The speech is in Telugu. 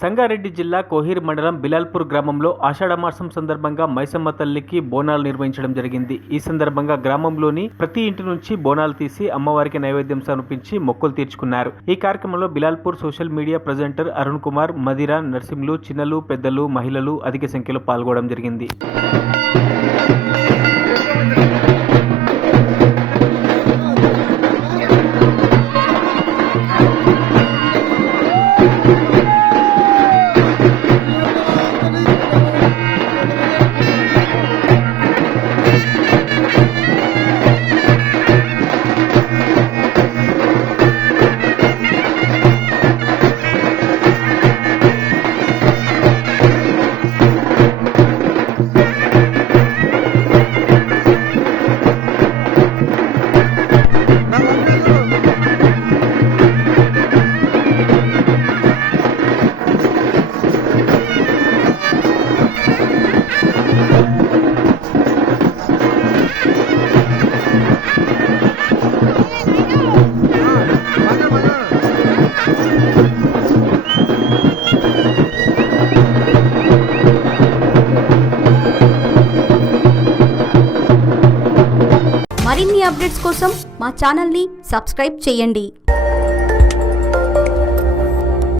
సంగారెడ్డి జిల్లా కోహీర్ మండలం బిలాల్పూర్ గ్రామంలో ఆషాఢమాసం సందర్భంగా మైసమ్మ తల్లికి బోనాలు నిర్వహించడం జరిగింది. ఈ సందర్భంగా గ్రామంలోని ప్రతి ఇంటి నుంచి బోనాలు తీసి అమ్మవారికి నైవేద్యం సమర్పించి మొక్కులు తీర్చుకున్నారు. ఈ కార్యక్రమంలో Bilalpur social media presenter Arun Kumar, Madira, Narsimhulu, చిన్నలు, పెద్దలు, మహిళలు అధిక సంఖ్యలో పాల్గొనడం జరిగింది. మరిన్ని అప్డేట్స్ కోసం మా ఛానల్ని సబ్స్క్రైబ్ చేయండి.